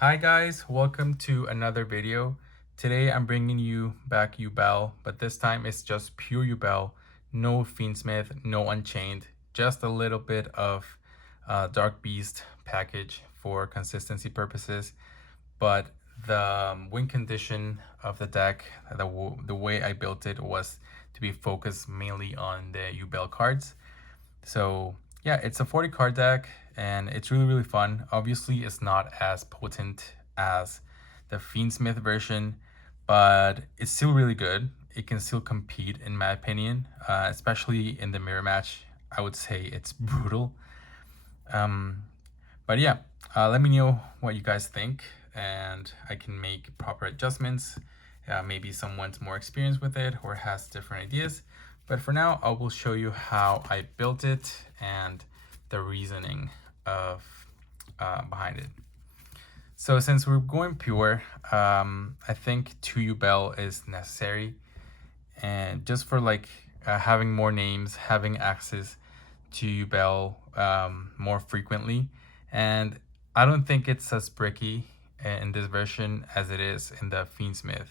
Hi guys, welcome to another video. Today I'm bringing you back Yubel, but this time it's just pure Yubel, no Fiendsmith, no Unchained, just a little bit of Dark Beast package for consistency purposes. But the win condition of the deck, the way I built it was to be focused mainly on the Yubel cards. So yeah, it's a 40 card deck and it's really fun. Obviously, it's not as potent as the Fiendsmith version, but it's still really good. It can still compete, in my opinion, especially in the mirror match. I would say it's brutal. Um, but yeah, let me know what you guys think, and I can make proper adjustments. Maybe someone's more experienced with it or has different ideas. But for now, I will show you how I built it and the reasoning of behind it. So since we're going pure, I think 2 Yubel is necessary. And just for like having more names, having access to Yubel more frequently. And I don't think it's as bricky in this version as it is in the Fiendsmith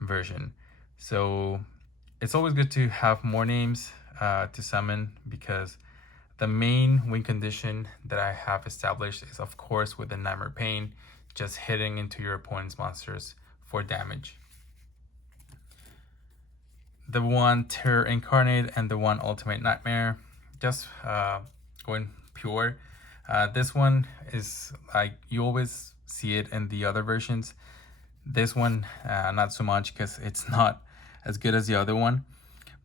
version. So it's always good to have more names to summon, because the main win condition that I have established is, of course, with the Nightmare Pain, just hitting into your opponent's monsters for damage. The one Terror Incarnate and the one Ultimate Nightmare, just going pure. This one is like, you always see it in the other versions. This one, not so much, because it's not as good as the other one.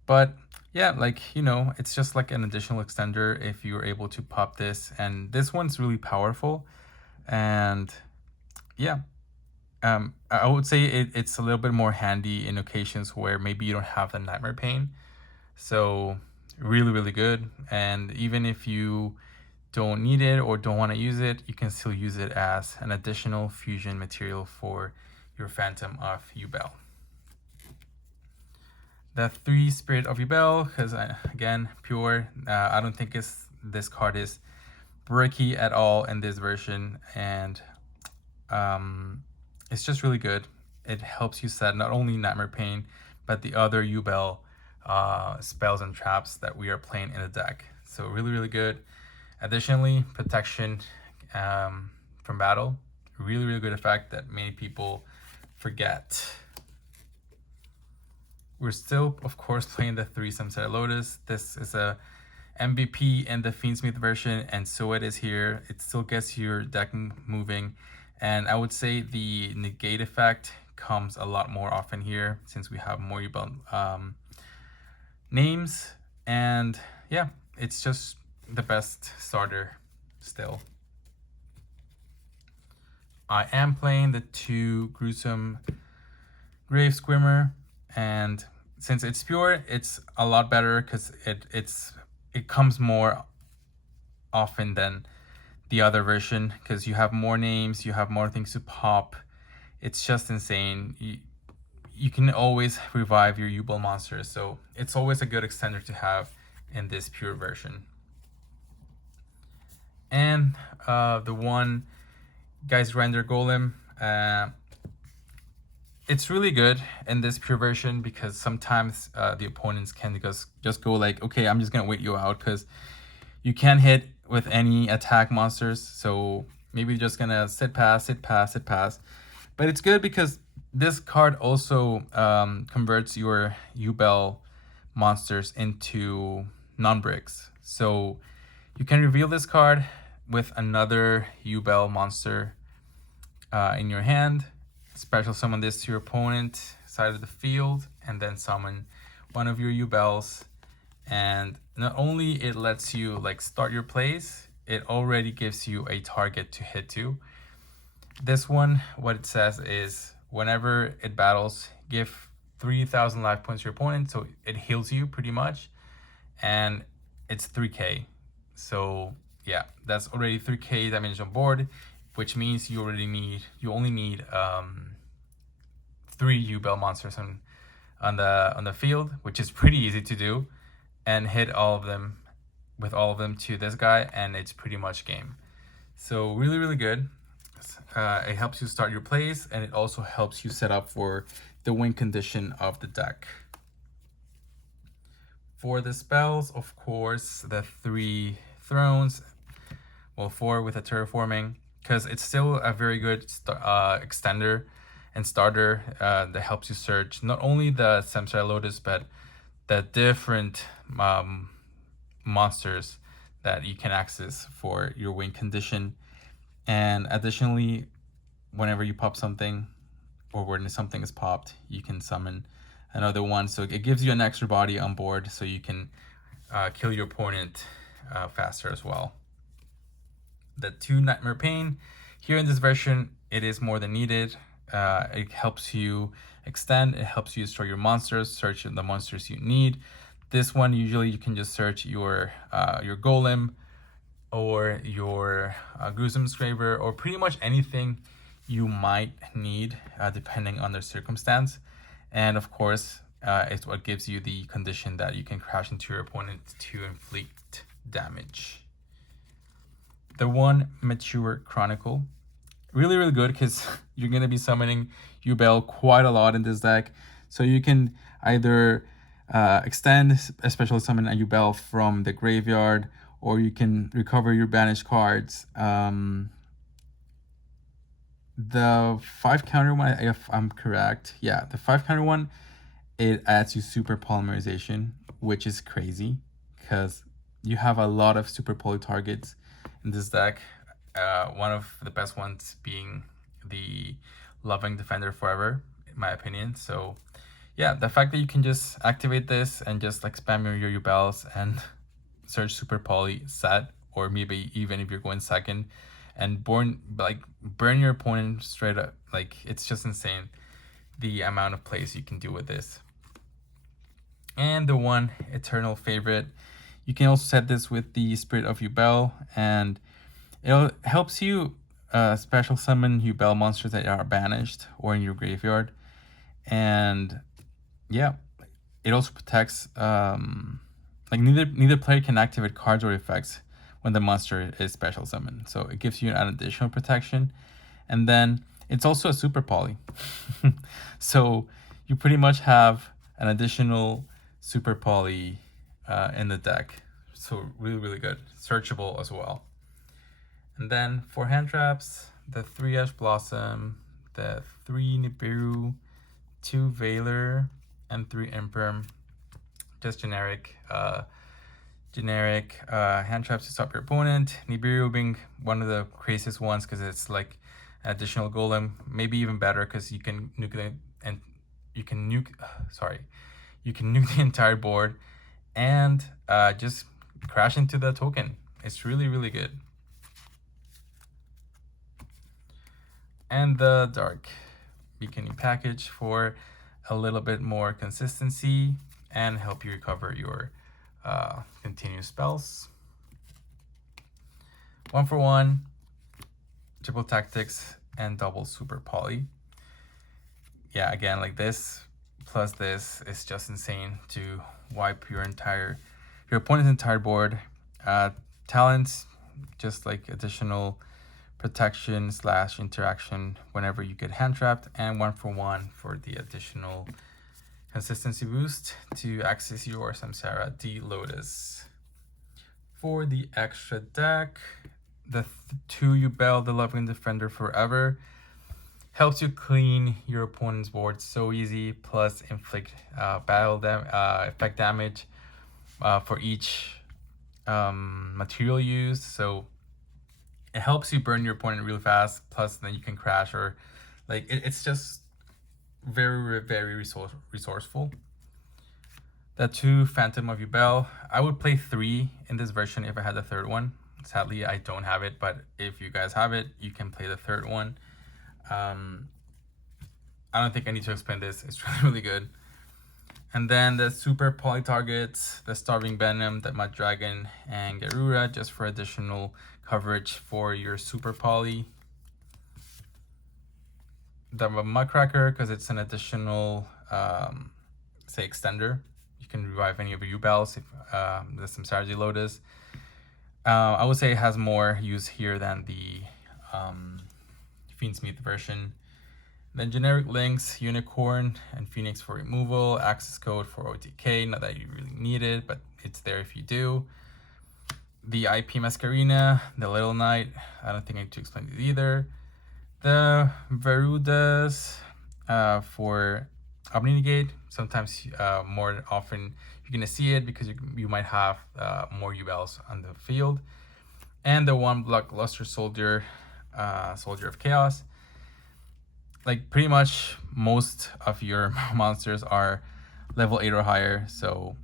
But yeah, like, it's just like an additional extender if you're able to pop this. And this one's really powerful. And yeah, I would say it's a little bit more handy in occasions where maybe you don't have the Nightmare Pain. So really good. And even if you don't need it or don't want to use it, you can still use it as an additional fusion material for your Phantom of Yubel. The 3 Spirit of Yubel, because again, pure. I don't think this card is bricky at all in this version, and it's just really good. It helps you set not only Nightmare Pain, but the other Yubel spells and traps that we are playing in the deck. So really good. Additionally, protection from battle. Really good effect that many people forget. We're still, of course, playing the 3 Samsara Lotus. This is a MVP in the Fiendsmith version, and so it is here. It still gets your deck moving, and I would say the negate effect comes a lot more often here since we have more names. And yeah, it's just the best starter still. I am playing the 2 Gruesome Grave Squimmer, and since it's pure, it's a lot better because it comes more often than the other version, because you have more names, you have more things to pop. It's just insane. You can always revive your Yubel monsters, so it's always a good extender to have in this pure version. And the one Guys Render Golem, it's really good in this pure version, because sometimes the opponents can just go like, okay, I'm just gonna wait you out because you can't hit with any attack monsters, so maybe you're just gonna sit pass. But it's good because this card also converts your Yubel monsters into non-bricks. So you can reveal this card with another Yubel monster in your hand, special summon this to your opponent side of the field, and then summon one of your Yubels. And not only it lets you like start your plays, it already gives you a target to hit to. This one, what it says is, whenever it battles, give 3,000 life points to your opponent, so it heals you pretty much, and it's 3k. So yeah, that's already 3k damage on board, which means you only need 3 Yubel monsters on the field, which is pretty easy to do, and hit all of them to this guy, and it's pretty much game. So really good. It helps you start your plays, and it also helps you set up for the win condition of the deck. For the spells, of course, the 3 thrones, well, 4 with a terraforming, because it's still a very good extender and starter that helps you search not only the Samsara Lotus, but the different monsters that you can access for your win condition. And additionally, whenever you pop something, or when something is popped, you can summon another one. So it gives you an extra body on board, so you can kill your opponent faster as well. The 2 Nightmare Pain, here in this version, it is more than needed. It helps you extend, it helps you destroy your monsters, search the monsters you need. This one, usually you can just search your golem or your gruesome scraper, or pretty much anything you might need depending on the circumstance. And of course, it's what gives you the condition that you can crash into your opponent to inflict damage. The 1 Mature Chronicle, really, really good, because you're going to be summoning Yubel quite a lot in this deck. So you can either extend, especially summon a Yubel from the graveyard, or you can recover your banished cards. The 5 counter one, if I'm correct, yeah, the 5 counter one, it adds you super polymerization, which is crazy, because you have a lot of super poly targets in this deck. One of the best ones being the Loving Defender Forever, in my opinion. So yeah, the fact that you can just activate this and just like spam your Yubels and search super poly set, or maybe even if you're going second, and burn your opponent straight up, like, it's just insane the amount of plays you can do with this. And the 1 Eternal Favorite, you can also set this with the Spirit of Yubel, and it helps you special summon Yubel monsters that are banished or in your graveyard. And yeah, it also protects, like, neither player can activate cards or effects when the monster is special summoned. So it gives you an additional protection. And then it's also a super poly. So you pretty much have an additional super poly in the deck. So really, really good. Searchable as well. And then for hand traps, the 3 Ash Blossom, the 3 Nibiru, 2 Veiler, and 3 Imperm. Just generic hand traps to stop your opponent. Nibiru being one of the craziest ones, because it's like an additional golem, maybe even better, because you can nuke it, and you can nuke the entire board and just crash into the token. It's really, really good. And the Dark Beaconing package for a little bit more consistency and help you recover your continuous spells. 1 for 1, triple tactics, and double super poly. Yeah, again, like this plus this is just insane to wipe your opponent's entire board. Talents, just like additional protection / interaction whenever you get hand trapped, and 1 for 1 for the additional consistency boost to access your Samsara D Lotus. For the extra deck, the 2 Yubel, the Loving Defender Forever, helps you clean your opponent's board so easy, plus inflict effect damage for each material used. So it helps you burn your opponent real fast, plus then you can crash, or like it's just very, very resourceful. The 2 Phantom of Yubel, I would play 3 in this version if I had the 3rd one. Sadly, I don't have it, but if you guys have it, you can play the 3rd one. I don't think I need to explain this. It's really, really good. And then the super poly targets, the Starving Venom, the Mud Dragon, and Garura, just for additional coverage for your super poly. The Mudcracker, because it's an additional, say, extender. You can revive any of your Yubels, if the Samsara D Lotus. I would say it has more use here than the Fiendsmith version. Then generic links, Unicorn and Phoenix for removal, access code for OTK, not that you really need it, but it's there if you do. The IP Mascarena, the Little Knight, I don't think I need to explain it either. The Verudas for Omnigate, sometimes more often you're gonna see it because you might have more Yubels on the field. And the 1 Luster Soldier, Soldier of Chaos. Like pretty much most of your monsters are level 8 or higher, so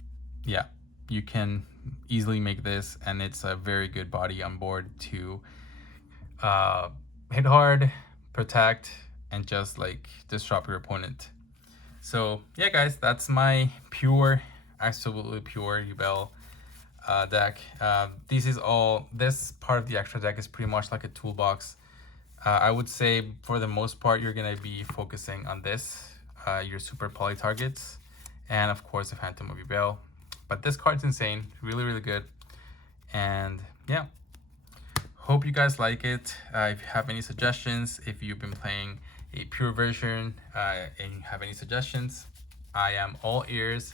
yeah, you can easily make this, and it's a very good body on board to hit hard, protect, and just like disrupt your opponent. So yeah, guys, that's my pure, absolutely pure Yubel deck. This part of the extra deck is pretty much like a toolbox. I would say for the most part, you're gonna be focusing on this, your super poly targets, and of course the Phantom of Yubel. But this card's insane, really, really good. And yeah, hope you guys like it. If you have any suggestions, if you've been playing a pure version and you have any suggestions, I am all ears.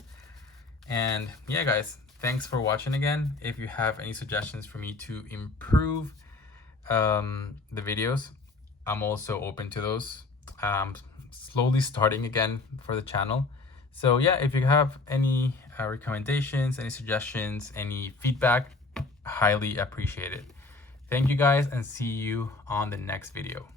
And yeah, guys, thanks for watching again. If you have any suggestions for me to improve the videos, I'm also open to those. Slowly starting again for the channel. So yeah, if you have any recommendations, any suggestions, any feedback, highly appreciate it. Thank you guys, and see you on the next video.